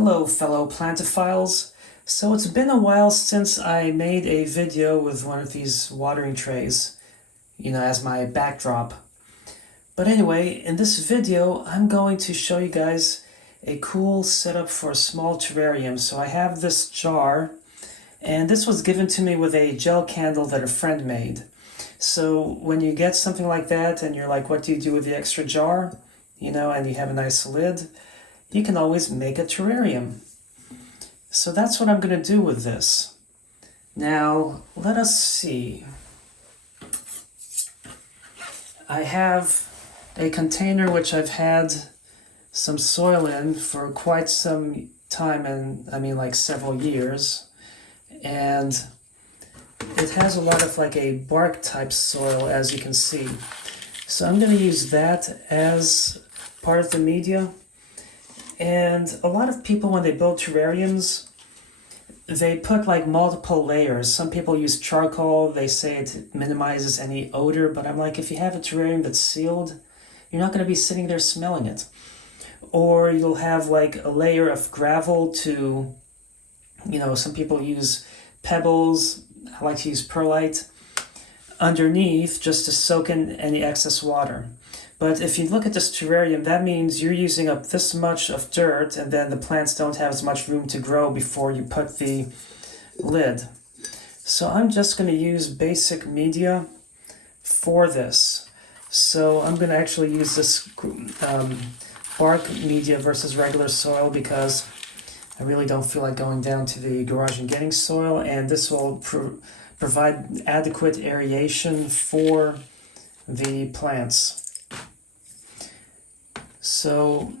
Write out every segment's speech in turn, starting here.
Hello fellow plantophiles. So it's been a while since I made a video with one of these watering trays, as my backdrop. But anyway, in this video I'm going to show you guys a cool setup for a small terrarium. So I have this jar, and this was given to me with a gel candle that a friend made. So when you get something like that and you're like, what do you do with the extra jar? And you have a nice lid, you can always make a terrarium. So that's what I'm going to do with this. Now, let us see. I have a container which I've had some soil in for quite some time, and I mean like several years. And it has a lot of like a bark type soil, as you can see. So I'm going to use that as part of the media. And a lot of people, when they build terrariums, they put like multiple layers. Some people use charcoal. They say it minimizes any odor, but I'm like, if you have a terrarium that's sealed, you're not going to be sitting there smelling it. Or you'll have like a layer of gravel to, some people use pebbles. I like to use perlite underneath just to soak in any excess water. But if you look at this terrarium, that means you're using up this much of dirt, and then the plants don't have as much room to grow before you put the lid. So I'm just going to use basic media for this. So I'm going to actually use this bark media versus regular soil because I really don't feel like going down to the garage and getting soil, and this will provide adequate aeration for the plants. So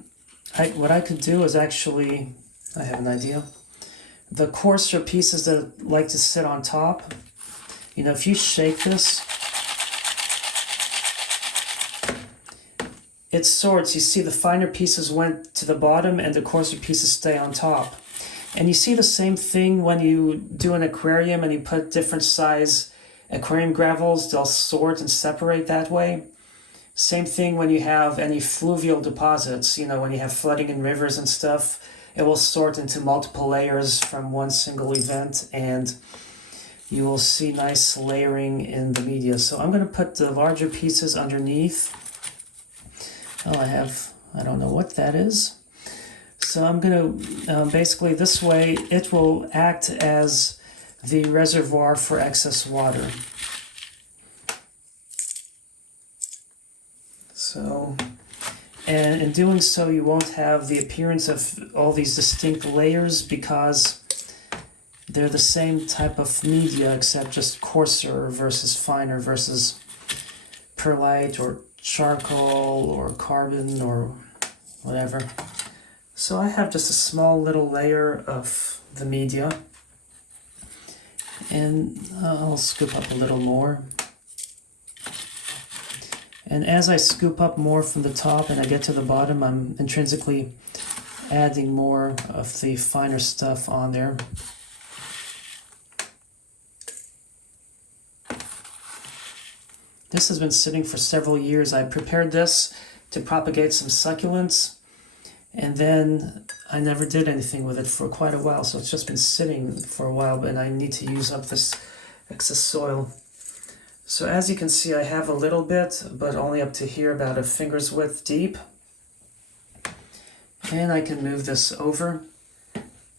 what I could do is actually, I have an idea. The coarser pieces that like to sit on top, if you shake this, it sorts. You see the finer pieces went to the bottom and the coarser pieces stay on top. And you see the same thing when you do an aquarium and you put different size aquarium gravels, they'll sort and separate that way. Same thing when you have any fluvial deposits, when you have flooding in rivers and stuff, it will sort into multiple layers from one single event, and you will see nice layering in the media. So I'm going to put the larger pieces underneath. I don't know what that is. So I'm going to, basically this way, it will act as the reservoir for excess water. So, and in doing so, you won't have the appearance of all these distinct layers because they're the same type of media, except just coarser versus finer versus perlite or charcoal or carbon or whatever. So I have just a small little layer of the media, and I'll scoop up a little more. And as I scoop up more from the top and I get to the bottom, I'm intrinsically adding more of the finer stuff on there. This has been sitting for several years. I prepared this to propagate some succulents, and then I never did anything with it for quite a while, so it's just been sitting for a while, but I need to use up this excess soil. So as you can see, I have a little bit, but only up to here, about a finger's width deep. And I can move this over.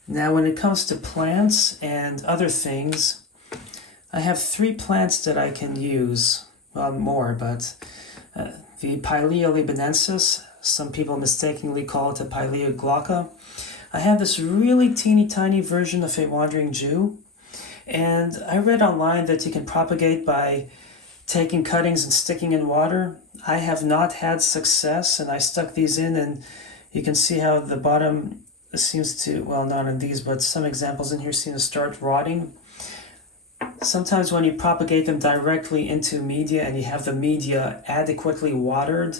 Now when it comes to plants and other things, I have 3 plants that I can use. Well, more, but the Pilea libanensis, some people mistakenly call it a Pilea glauca. I have this really teeny tiny version of a wandering Jew. And I read online that you can propagate by taking cuttings and sticking in water. I have not had success, and I stuck these in, and you can see how the bottom seems to, well, not in these, but some examples in here seem to start rotting. Sometimes when you propagate them directly into media and you have the media adequately watered,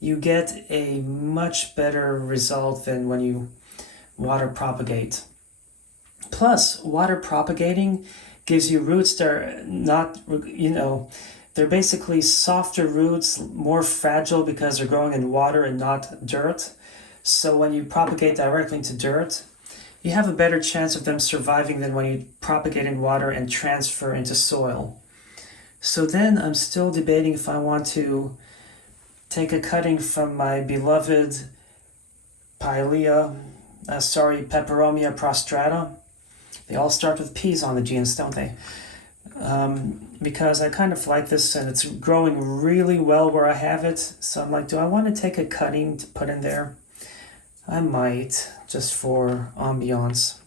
you get a much better result than when you water propagate. Plus, water propagating gives you roots that are not, they're basically softer roots, more fragile because they're growing in water and not dirt. So when you propagate directly into dirt, you have a better chance of them surviving than when you propagate in water and transfer into soil. So then I'm still debating if I want to take a cutting from my beloved Peperomia Prostrata. They all start with P's on the genus, don't they? Because I kind of like this and it's growing really well where I have it. So I'm like, do I want to take a cutting to put in there? I might, just for ambiance.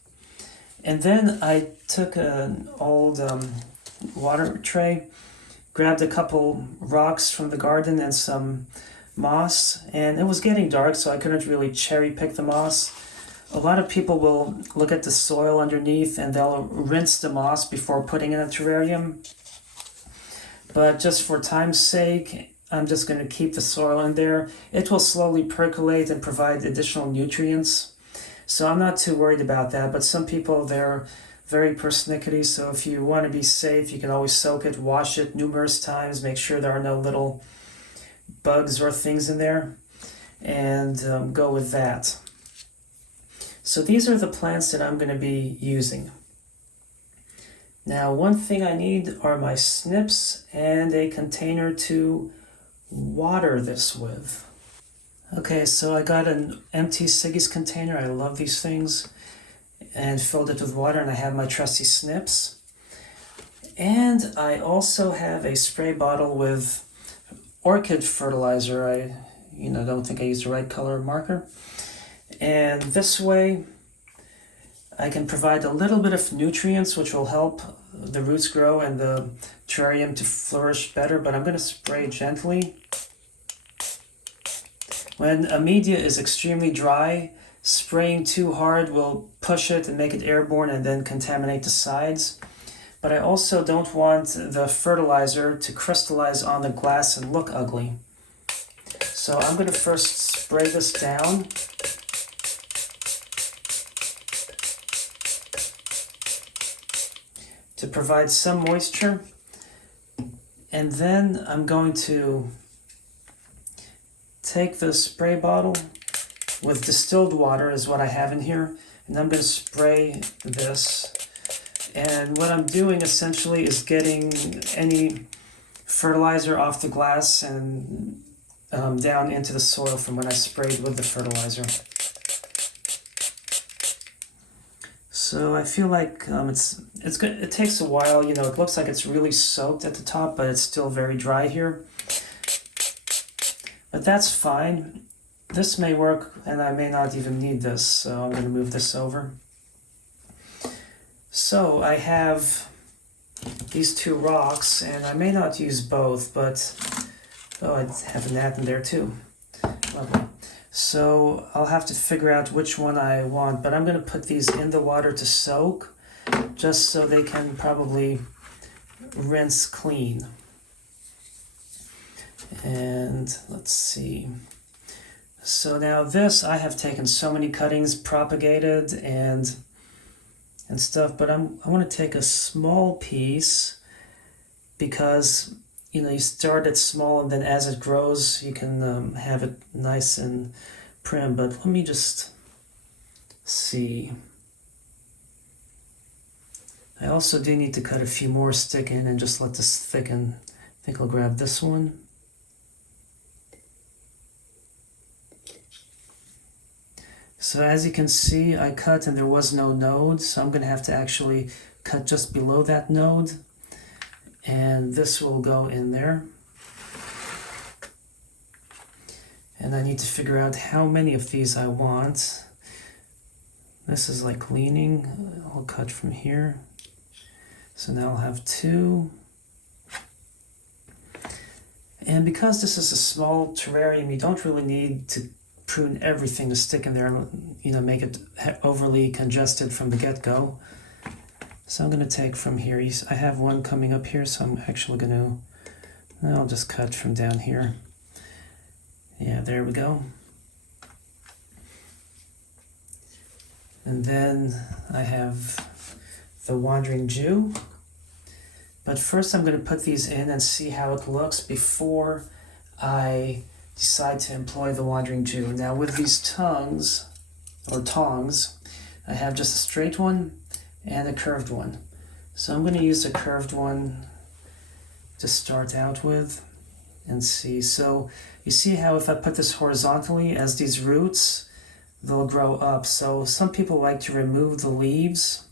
And then I took an old water tray, grabbed a couple rocks from the garden and some moss, and it was getting dark so I couldn't really cherry pick the moss. A lot of people will look at the soil underneath and they'll rinse the moss before putting in a terrarium. But just for time's sake, I'm just going to keep the soil in there. It will slowly percolate and provide additional nutrients. So I'm not too worried about that, but some people, they're very persnickety, so if you want to be safe, you can always soak it, wash it numerous times, make sure there are no little bugs or things in there, and go with that. So these are the plants that I'm going to be using. Now, one thing I need are my snips and a container to water this with. Okay, so I got an empty Siggy's container. I love these things. And filled it with water, and I have my trusty snips. And I also have a spray bottle with orchid fertilizer. I don't think I used the right color marker. And this way I can provide a little bit of nutrients which will help the roots grow and the terrarium to flourish better, but I'm going to spray gently. When a media is extremely dry, spraying too hard will push it and make it airborne and then contaminate the sides. But I also don't want the fertilizer to crystallize on the glass and look ugly. So I'm going to first spray this down. To provide some moisture. And then I'm going to take the spray bottle with distilled water is what I have in here, and I'm going to spray this. And what I'm doing essentially is getting any fertilizer off the glass and down into the soil from when I sprayed with the fertilizer. So I feel like it's good. It takes a while, it looks like it's really soaked at the top, but it's still very dry here. But that's fine. This may work, and I may not even need this, so I'm going to move this over. So I have these two rocks, and I may not use both, but oh, I have a gnat in there too. Lovely. So I'll have to figure out which one I want, but I'm going to put these in the water to soak, just so they can probably rinse clean. And let's see. So now this, I have taken so many cuttings, propagated and stuff, but I want to take a small piece because you start it small and then as it grows you can have it nice and prim. But let me just see. I also do need to cut a few more, stick in and just let this thicken. I think I'll grab this one. So as you can see, I cut and there was no node, so I'm going to have to actually cut just below that node. And this will go in there. And I need to figure out how many of these I want. This is like leaning. I'll cut from here. So now I'll have two. And because this is a small terrarium, you don't really need to prune everything to stick in there and make it overly congested from the get-go. So I'm going to take from here. I have one coming up here, so I'm actually going to, I'll just cut from down here. Yeah, there we go. And then I have the Wandering Jew. But first I'm going to put these in and see how it looks before I decide to employ the wandering Jew. Now with these tongs, or tongs, I have just a straight one and a curved one. So I'm going to use the curved one to start out with and see. So you see how if I put this horizontally, as these roots, they'll grow up. So some people like to remove the leaves,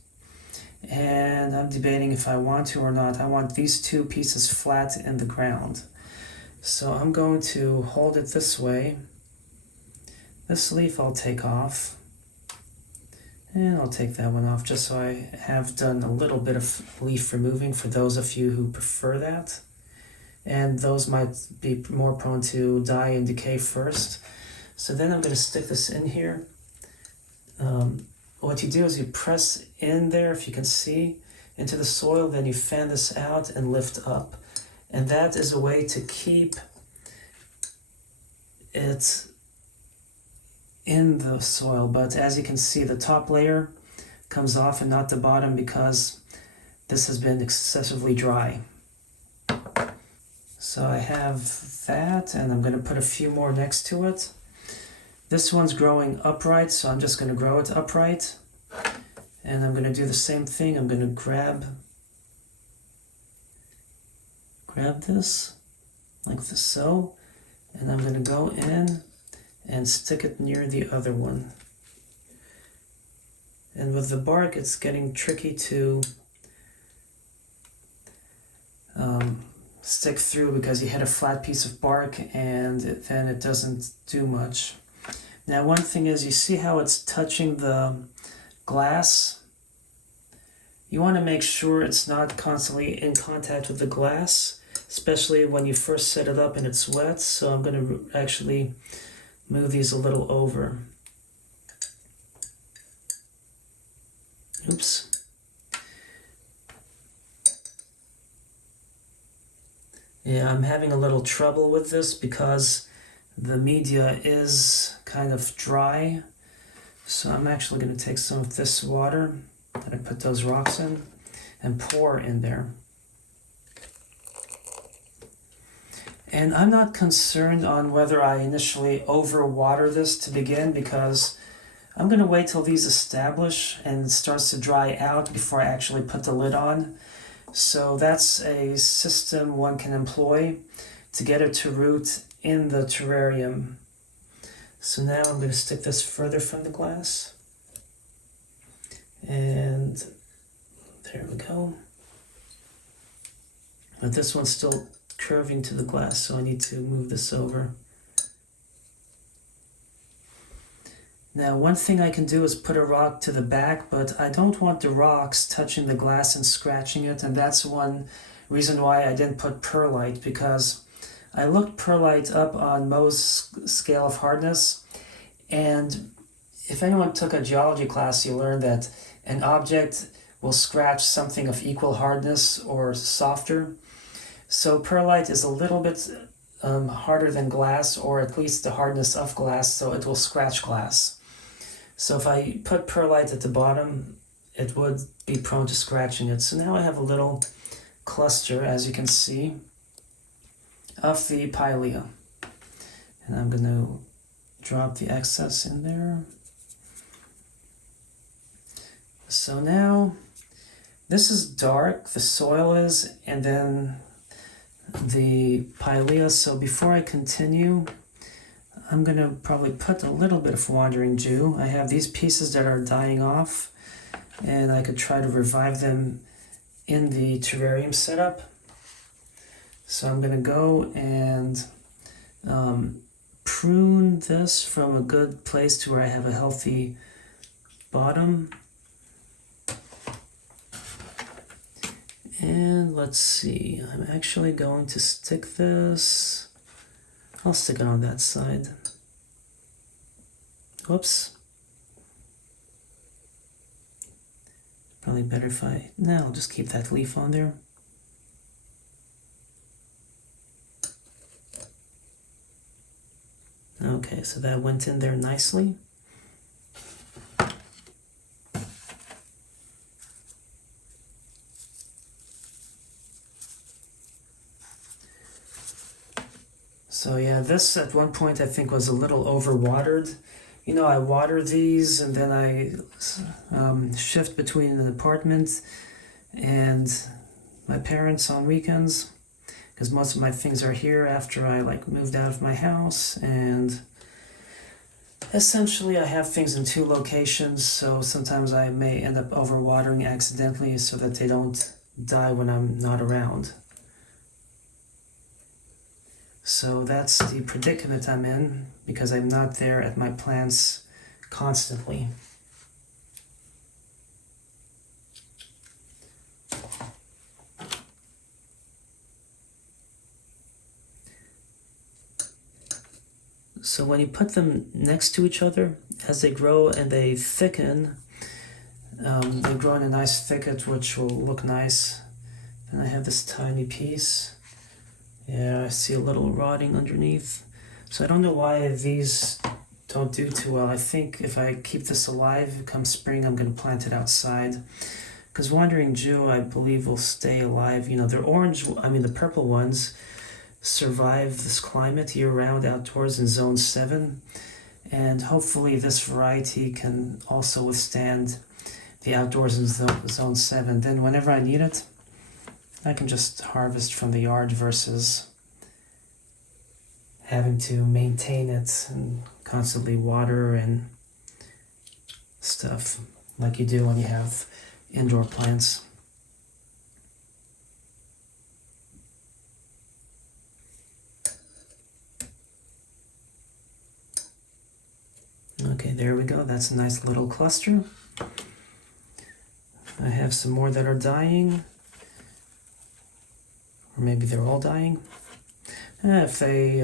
and I'm debating if I want to or not. I want these two pieces flat in the ground. So I'm going to hold it this way. This leaf I'll take off. And I'll take that one off just so I have done a little bit of leaf removing for those of you who prefer that. And those might be more prone to die and decay first. So then I'm going to stick this in here. What you do is you press in there, if you can see, into the soil, then you fan this out and lift up. And that is a way to keep it in the soil. But as you can see, the top layer comes off and not the bottom because this has been excessively dry. So I have that, and I'm going to put a few more next to it. This one's growing upright, so I'm just going to grow it upright. And I'm going to do the same thing. I'm going to grab this, like this so, and I'm going to go in and stick it near the other one. And with the bark, it's getting tricky to stick through because you hit a flat piece of bark and then it doesn't do much. Now one thing is, you see how it's touching the glass? You want to make sure it's not constantly in contact with the glass, especially when you first set it up and it's wet. So I'm going to actually move these a little over. Oops. Yeah, I'm having a little trouble with this because the media is kind of dry. So I'm actually going to take some of this water that I put those rocks in and pour in there. And I'm not concerned on whether I initially overwater this to begin, because I'm going to wait till these establish and it starts to dry out before I actually put the lid on. So that's a system one can employ to get it to root in the terrarium. So now I'm going to stick this further from the glass. And there we go. But this one's still curving to the glass, so I need to move this over. Now one thing I can do is put a rock to the back, but I don't want the rocks touching the glass and scratching it, and that's one reason why I didn't put perlite, because I looked perlite up on Mohs scale of hardness, and if anyone took a geology class, you learned that an object will scratch something of equal hardness or softer. So perlite is a little bit harder than glass, or at least the hardness of glass, so it will scratch glass. So if I put perlite at the bottom, it would be prone to scratching it. So now I have a little cluster, as you can see, of the Pilea. And I'm going to drop the excess in there. So now, this is dark, the soil is, and then the Pilea. So before I continue, I'm going to probably put a little bit of wandering Jew. I have these pieces that are dying off, and I could try to revive them in the terrarium setup. So I'm going to go and prune this from a good place to where I have a healthy bottom. And let's see, I'm actually going to stick this. I'll stick it on that side. Whoops. Probably better if I'll just keep that leaf on there. Okay, so that went in there nicely. So yeah, this at one point I think was a little overwatered. You know, I water these and then I shift between an apartment and my parents on weekends, because most of my things are here after I like moved out of my house, and essentially I have things in two locations, so sometimes I may end up overwatering accidentally so that they don't die when I'm not around. So that's the predicament I'm in, because I'm not there at my plants constantly. So when you put them next to each other, as they grow and they thicken, they grow in a nice thicket, which will look nice. And I have this tiny piece. Yeah, I see a little rotting underneath. So I don't know why these don't do too well. I think if I keep this alive, come spring, I'm going to plant it outside. Because Wandering Jew, I believe, will stay alive. You know, they're orange, the purple ones survive this climate year-round outdoors in Zone 7. And hopefully this variety can also withstand the outdoors in Zone 7. Then whenever I need it, I can just harvest from the yard versus having to maintain it and constantly water and stuff like you do when you have indoor plants. Okay, there we go. That's a nice little cluster. I have some more that are dying. Or maybe they're all dying. If they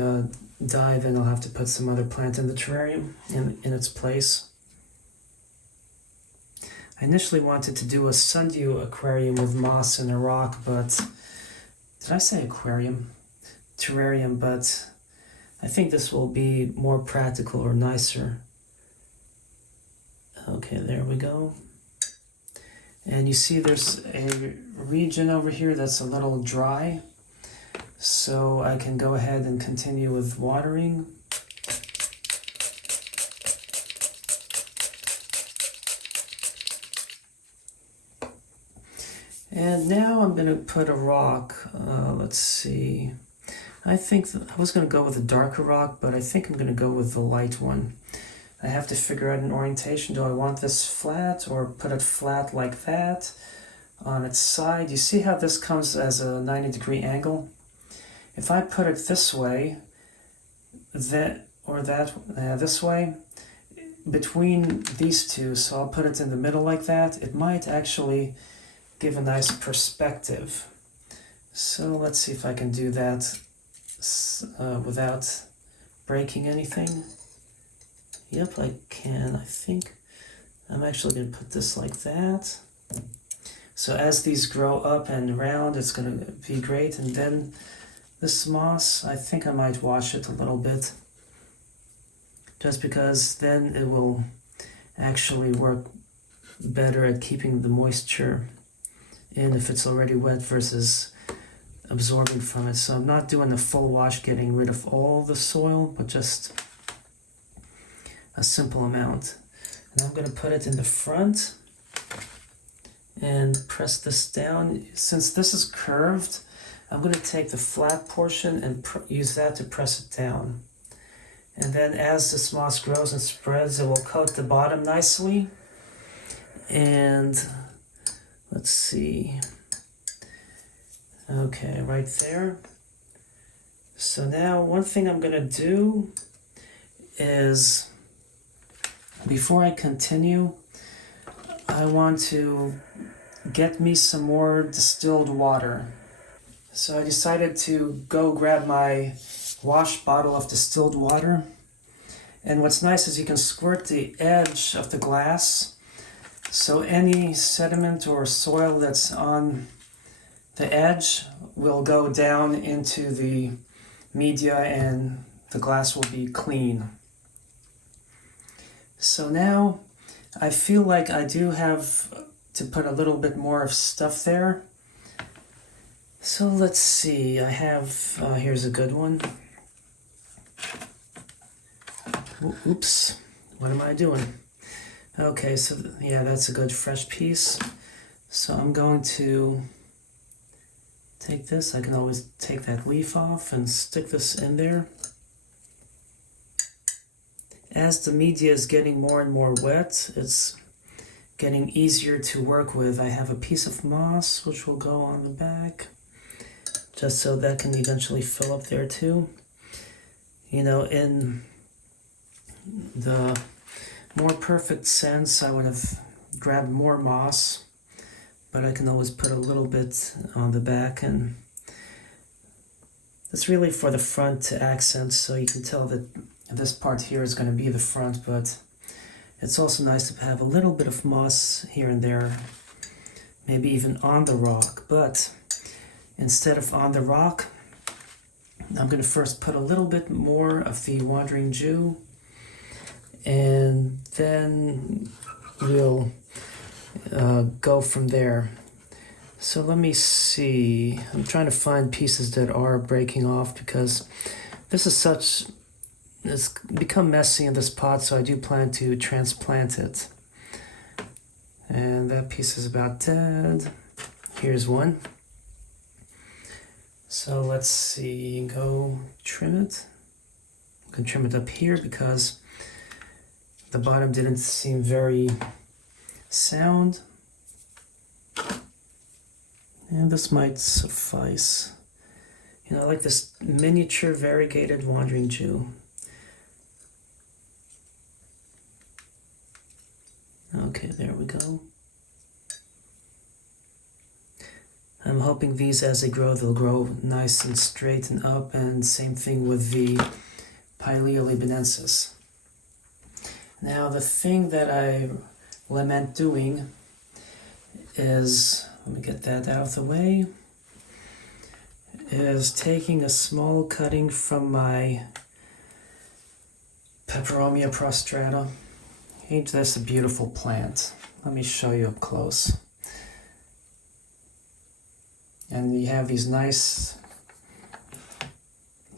die, then I'll have to put some other plant in the terrarium in its place. I initially wanted to do a sundew aquarium with moss and a rock, but... Did I say aquarium? Terrarium, but I think this will be more practical or nicer. Okay, there we go. And you see there's a region over here that's a little dry. So I can go ahead and continue with watering. And now I'm going to put a rock. Let's see. I think I was going to go with a darker rock, but I think I'm going to go with the light one. I have to figure out an orientation. Do I want this flat or put it flat like that on its side? You see how this comes as a 90-degree angle? If I put it this way, this way, between these two, so I'll put it in the middle like that, it might actually give a nice perspective. So let's see if I can do that without breaking anything. Yep, I can, I think. I'm actually going to put this like that. So as these grow up and round, it's going to be great. And then this moss, I think I might wash it a little bit. Just because then it will actually work better at keeping the moisture in if it's already wet versus absorbing from it. So I'm not doing a full wash, getting rid of all the soil, but just a simple amount. And I'm going to put it in the front and press this down. Since this is curved, I'm going to take the flat portion and use that to press it down. And then as this moss grows and spreads, it will coat the bottom nicely. And let's see. Okay, right there. So now one thing I'm going to do is, before I continue, I want to get me some more distilled water. So I decided to go grab my wash bottle of distilled water. And what's nice is you can squirt the edge of the glass, so any sediment or soil that's on the edge will go down into the media and the glass will be clean. So now I feel like I do have to put a little bit more of stuff there. So let's see, I have, here's a good one. Oops, what am I doing? Okay, so yeah, that's a good fresh piece. So I'm going to take this. I can always take that leaf off and stick this in there. As the media is getting more and more wet, it's getting easier to work with. I have a piece of moss which will go on the back, just so that can eventually fill up there too. You know, in the more perfect sense, I would have grabbed more moss, but I can always put a little bit on the back, and it's really for the front to accent, so you can tell that this part here is going to be the front, but it's also nice to have a little bit of moss here and there, maybe even on the rock. But instead of on the rock, I'm going to first put a little bit more of the Wandering Jew, and then we'll go from there. So let me see. I'm trying to find pieces that are breaking off, because this is such... It's become messy in this pot, so I do plan to transplant it. And that piece is about dead. Here's one. So let's see, go trim it. I can trim it up here because the bottom didn't seem very sound. And this might suffice. You know, I like this miniature variegated Wandering Jew. Okay, there we go. I'm hoping these, as they grow, they'll grow nice and straight and up, and same thing with the Pilea libanensis. Now, the thing that I lament doing is, let me get that out of the way, is taking a small cutting from my Peperomia Prostrata. Ain't this a beautiful plant? Let me show you up close. And you have these nice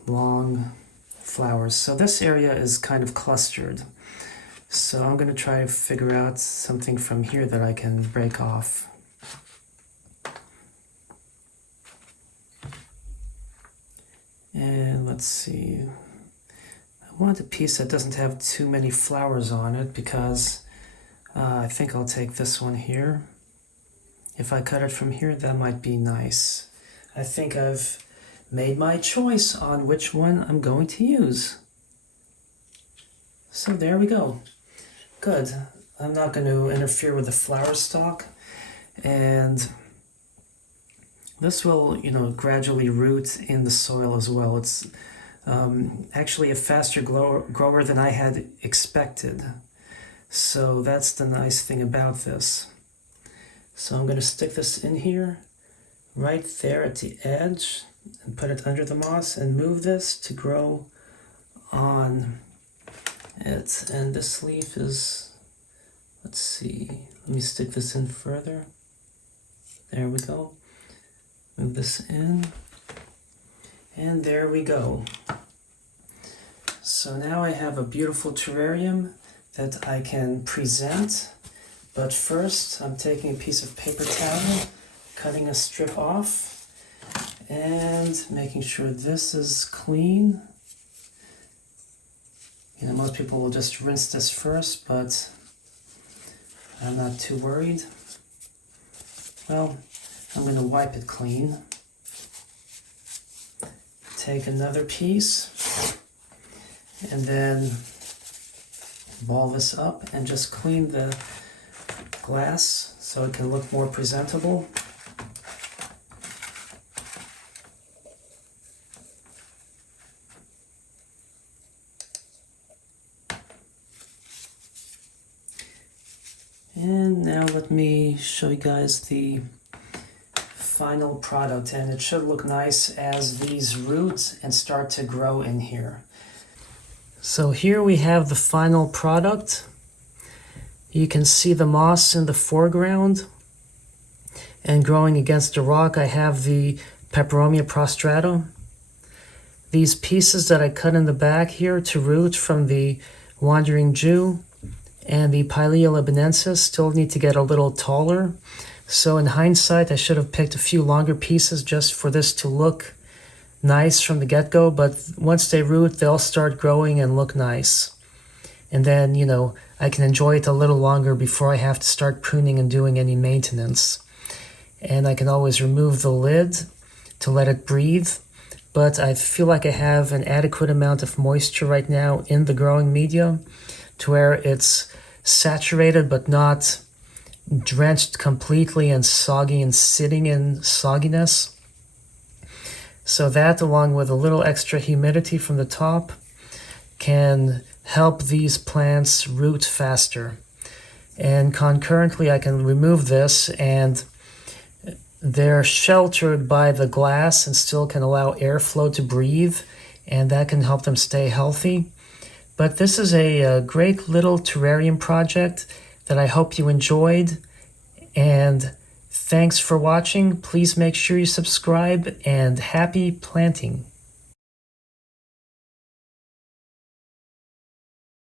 long flowers. So this area is kind of clustered. So I'm going to try to figure out something from here that I can break off. And let's see. I want a piece that doesn't have too many flowers on it, because I think I'll take this one here. If I cut it from here, that might be nice. I think I've made my choice on which one I'm going to use. So there we go. Good. I'm not going to interfere with the flower stalk, and this will, you know, gradually root in the soil as well. It's actually a faster grower than I had expected. So that's the nice thing about this. So I'm going to stick this in here, right there at the edge, and put it under the moss, and move this to grow on it. And this leaf is, let's see, let me stick this in further. There we go. Move this in. And there we go. So now I have a beautiful terrarium that I can present. But first, I'm taking a piece of paper towel, cutting a strip off, and making sure this is clean. You know, most people will just rinse this first, but I'm not too worried. Well, I'm going to wipe it clean. Take another piece, and then ball this up and just clean the glass so it can look more presentable. And now let me show you guys the final product, and it should look nice as these root and start to grow in here. So here we have the final product. You can see the moss in the foreground, and growing against the rock I have the Peperomia Prostrata. these pieces that I cut in the back here to root from the Wandering Jew and the Pilea libanensis still need to get a little taller. So in hindsight, I should have picked a few longer pieces just for this to look nice from the get-go, but once they root, they'll start growing and look nice. And then, you know, I can enjoy it a little longer before I have to start pruning and doing any maintenance. And I can always remove the lid to let it breathe, but I feel like I have an adequate amount of moisture right now in the growing media to where it's saturated but not drenched completely and soggy and sitting in sogginess. So that, along with a little extra humidity from the top, can help these plants root faster. And concurrently, I can remove this, and they're sheltered by the glass and still can allow airflow to breathe, and that can help them stay healthy. But this is a great little terrarium project that I hope you enjoyed, and thanks for watching. Please make sure you subscribe, and happy planting.